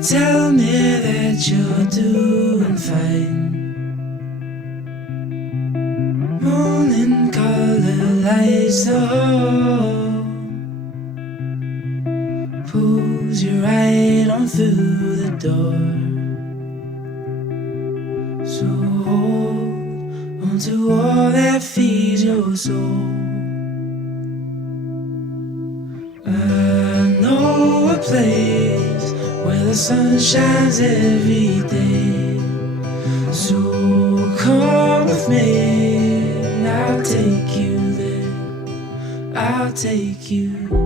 tell me that you're doing fine. Morning color lights the hall, pulls you right on through the door. So hold on to all that feeds your soul. I know a place where the sun shines every day. So come with me, I'll take you there, I'll take you.